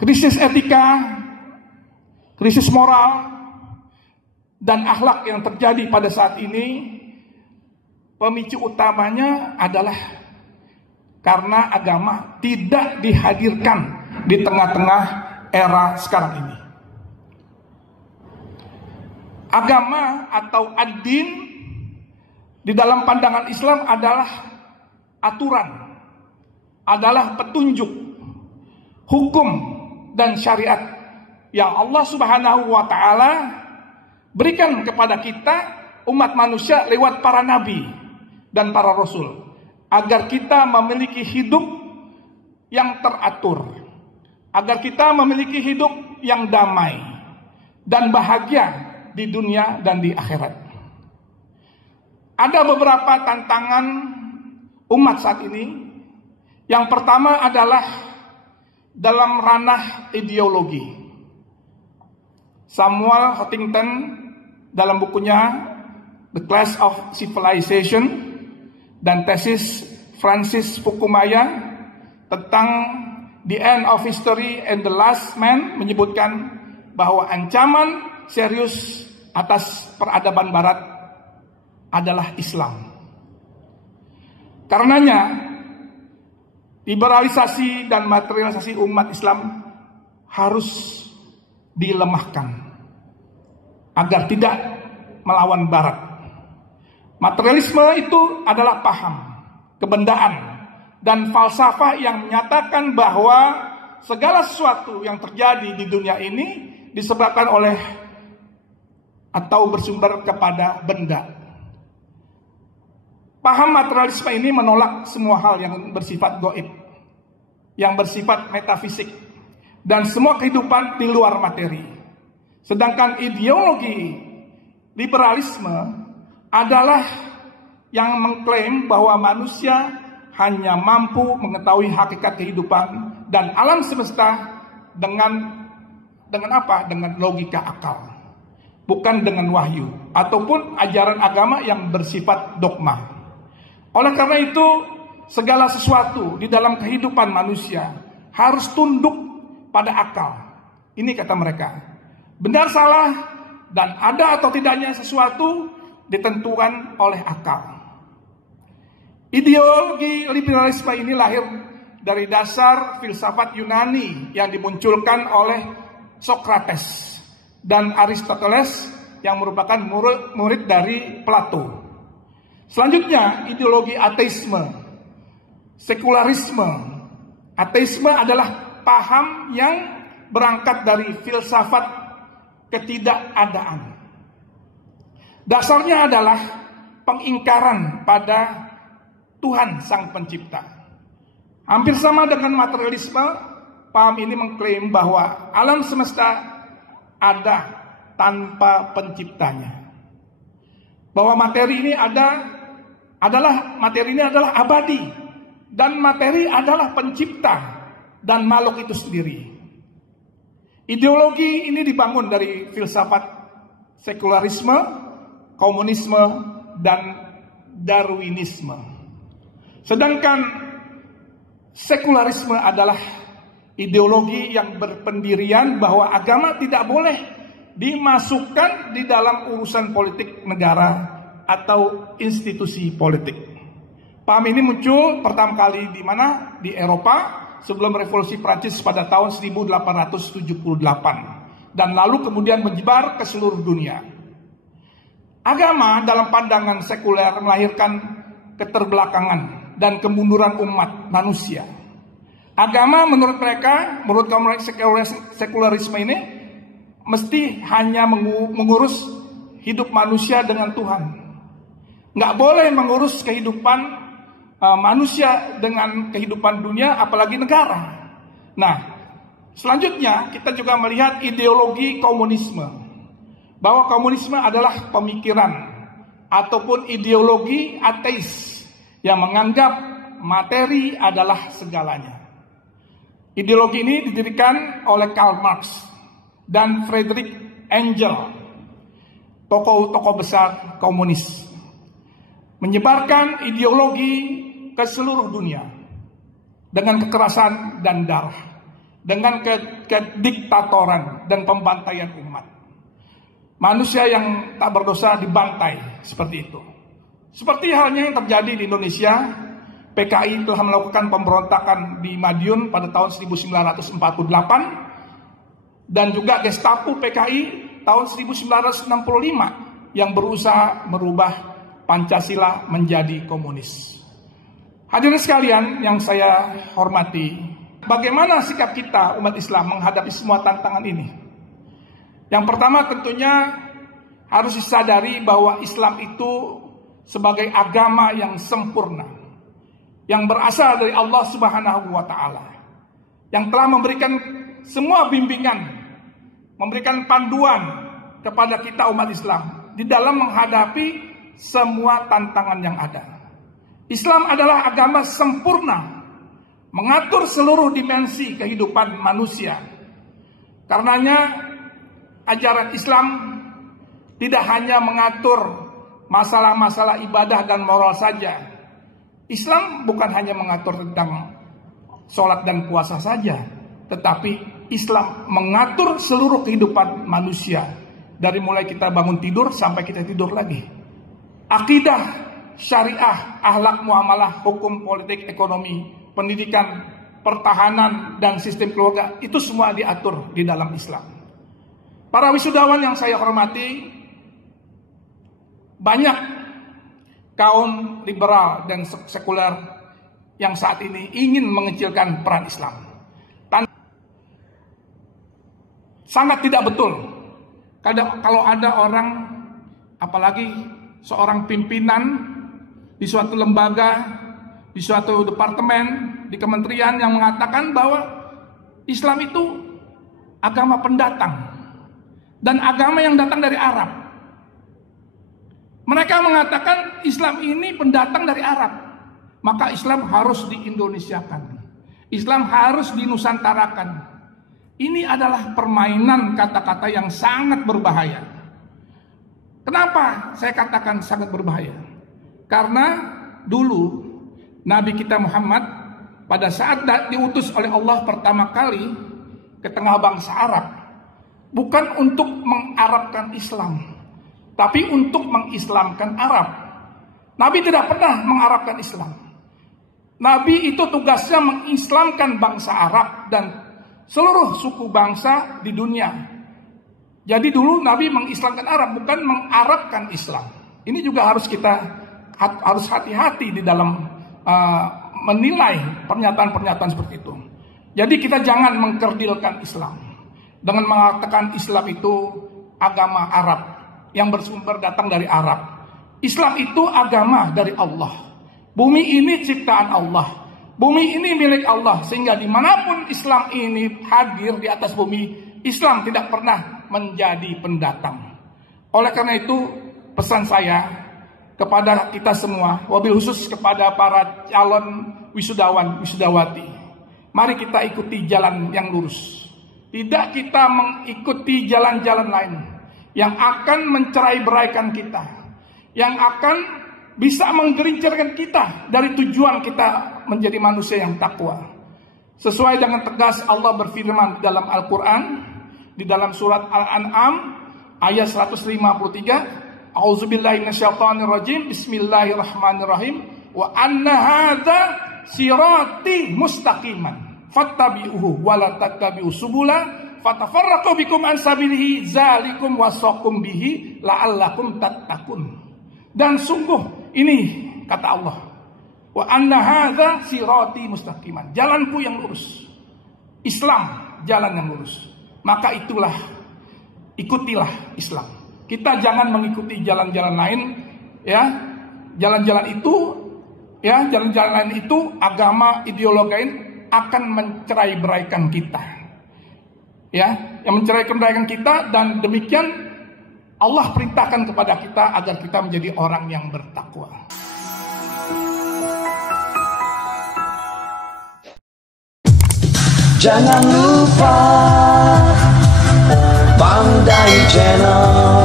Krisis etika, krisis moral, dan akhlak yang terjadi pada saat ini, pemicu utamanya adalah karena agama tidak dihadirkan di tengah-tengah era sekarang ini. Agama atau ad-din di dalam pandangan Islam adalah aturan, adalah petunjuk, hukum, dan syariat yang Allah Subhanahu wa Ta'ala berikan kepada kita umat manusia lewat para nabi dan para rasul, agar kita memiliki hidup yang teratur, agar kita memiliki hidup yang damai dan bahagia di dunia dan di akhirat. Ada beberapa tantangan umat saat ini. Yang pertama adalah dalam ranah ideologi. Samuel Huntington dalam bukunya The Clash of Civilization dan tesis Francis Fukuyama tentang The End of History and the Last Man menyebutkan bahwa ancaman serius atas peradaban Barat adalah Islam. Karenanya, liberalisasi dan materialisasi umat Islam harus dilemahkan agar tidak melawan Barat. Materialisme itu adalah paham, kebendaan, dan falsafah yang menyatakan bahwa segala sesuatu yang terjadi di dunia ini disebabkan oleh atau bersumber kepada benda. Paham materialisme ini menolak semua hal yang bersifat gaib, yang bersifat metafisik, dan semua kehidupan di luar materi. Sedangkan ideologi liberalisme adalah yang mengklaim bahwa manusia hanya mampu mengetahui hakikat kehidupan dan alam semesta dengan apa? Dengan logika akal, bukan dengan wahyu ataupun ajaran agama yang bersifat dogma. Oleh karena itu, segala sesuatu di dalam kehidupan manusia harus tunduk pada akal. Ini kata mereka. Benar salah dan ada atau tidaknya sesuatu ditentukan oleh akal. Ideologi liberalisme ini lahir dari dasar filsafat Yunani yang dimunculkan oleh Socrates dan Aristoteles yang merupakan murid dari Plato. Selanjutnya, ideologi ateisme, sekularisme. Ateisme adalah paham yang berangkat dari filsafat ketidakadaan. Dasarnya adalah pengingkaran pada Tuhan Sang Pencipta. Hampir sama dengan materialisme, paham ini mengklaim bahwa alam semesta ada tanpa penciptanya. Bahwa materi ini adalah abadi, dan materi adalah pencipta dan makhluk itu sendiri. Ideologi ini dibangun dari filsafat sekularisme, komunisme, dan Darwinisme. Sedangkan sekularisme adalah ideologi yang berpendirian bahwa agama tidak boleh dimasukkan di dalam urusan politik negara atau institusi politik. Paham ini muncul pertama kali di mana? Di Eropa sebelum revolusi Prancis pada tahun 1878 dan lalu kemudian menyebar ke seluruh dunia. Agama dalam pandangan sekuler melahirkan keterbelakangan dan kemunduran umat manusia. Agama menurut mereka, menurut kaum sekularisme ini, mesti hanya mengurus hidup manusia dengan Tuhan. Nggak boleh mengurus kehidupan manusia dengan kehidupan dunia, apalagi negara. Nah, selanjutnya kita juga melihat ideologi komunisme. Bahwa komunisme adalah pemikiran ataupun ideologi ateis yang menganggap materi adalah segalanya. Ideologi ini didirikan oleh Karl Marx dan Friedrich Engels, tokoh-tokoh besar komunis, menyebarkan ideologi ke seluruh dunia dengan kekerasan dan darah. dengan kediktatoran dan pembantaian umat. Manusia yang tak berdosa dibantai seperti itu. Seperti halnya yang terjadi di Indonesia, PKI telah melakukan pemberontakan di Madiun pada tahun 1948 dan juga Gestapo PKI tahun 1965 yang berusaha merubah Pancasila menjadi komunis. Hadirin sekalian yang saya hormati, bagaimana sikap kita umat Islam menghadapi semua tantangan ini? Yang pertama tentunya harus disadari bahwa Islam itu sebagai agama yang sempurna, yang berasal dari Allah Subhanahu wa Ta'ala, yang telah memberikan semua bimbingan, memberikan panduan kepada kita umat Islam di dalam menghadapi semua tantangan yang ada. Islam adalah agama sempurna, mengatur seluruh dimensi kehidupan manusia. Karenanya ajaran Islam tidak hanya mengatur masalah-masalah ibadah dan moral saja. Islam bukan hanya mengatur tentang sholat dan puasa saja, tetapi Islam mengatur seluruh kehidupan manusia, dari mulai kita bangun tidur sampai kita tidur lagi. Akidah, syariah, akhlak muamalah, hukum, politik, ekonomi, pendidikan, pertahanan, dan sistem keluarga, itu semua diatur di dalam Islam. Para wisudawan yang saya hormati, banyak kaum liberal dan sekuler yang saat ini ingin mengecilkan peran Islam. Sangat tidak betul kalau ada orang, apalagi seorang pimpinan di suatu lembaga, di suatu departemen, di kementerian yang mengatakan bahwa Islam itu agama pendatang dan agama yang datang dari Arab. Mereka mengatakan Islam ini pendatang dari Arab, maka Islam harus di-Indonesiakan, Islam harus dinusantarakan. Ini adalah permainan kata-kata yang sangat berbahaya. Kenapa saya katakan sangat berbahaya? Karena dulu Nabi kita Muhammad pada saat diutus oleh Allah pertama kali ke tengah bangsa Arab, bukan untuk mengarabkan Islam, tapi untuk mengislamkan Arab. Nabi tidak pernah mengarabkan Islam. Nabi itu tugasnya mengislamkan bangsa Arab dan seluruh suku bangsa di dunia. Jadi dulu Nabi mengislamkan Arab, bukan mengarabkan Islam. Ini juga harus hati-hati di dalam menilai pernyataan-pernyataan seperti itu. Jadi kita jangan mengkerdilkan Islam dengan mengatakan Islam itu agama Arab yang bersumber datang dari Arab. Islam itu agama dari Allah. Bumi ini ciptaan Allah. Bumi ini milik Allah, sehingga dimanapun Islam ini hadir di atas bumi, Islam tidak pernah menjadi pendatang. Oleh karena itu, pesan saya kepada kita semua, wabil khusus kepada para calon wisudawan, wisudawati, mari kita ikuti jalan yang lurus. Tidak kita mengikuti jalan-jalan lain yang akan mencerai-beraikan kita, yang akan bisa menggelincirkan kita dari tujuan kita menjadi manusia yang takwa. Sesuai dengan tegas Allah berfirman dalam Al-Quran, di dalam surat Al-An'am ayat 153, A'udzubillahi minasyaitonirrajim, Bismillahirrahmanirrahim, wa anna hadza sirati mustaqiman fattabi'uhu wa la tattabi'us subula fatafarraqu bikum an sabilihi zalikum wasaqum bihi la'allakum tattaqun. Dan sungguh ini kata Allah, wa anna hadza sirati mustaqiman, jalanku yang lurus. Islam jalan yang lurus. Maka itulah, ikutilah Islam. Kita jangan mengikuti jalan-jalan lain, ya. Jalan-jalan lain itu agama, ideologi lain akan mencerai-beraikan kita. Ya, yang mencerai-beraikan kita, dan demikian Allah perintahkan kepada kita agar kita menjadi orang yang bertakwa. Jangan lupa Bang Dai Channel.